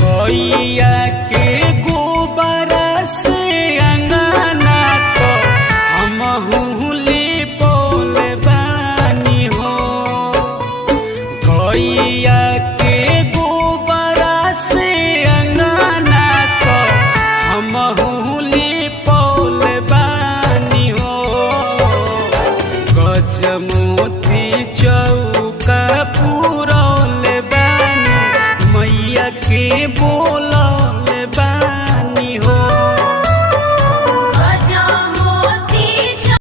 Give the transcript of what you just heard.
गैया के गोबर से अंगना को हमहू लिपौल बानी हो। गैया के गोबर से अंगना को हमहू लिपौल बानी हो। गजमोती चौका पुरौल बानी मैया के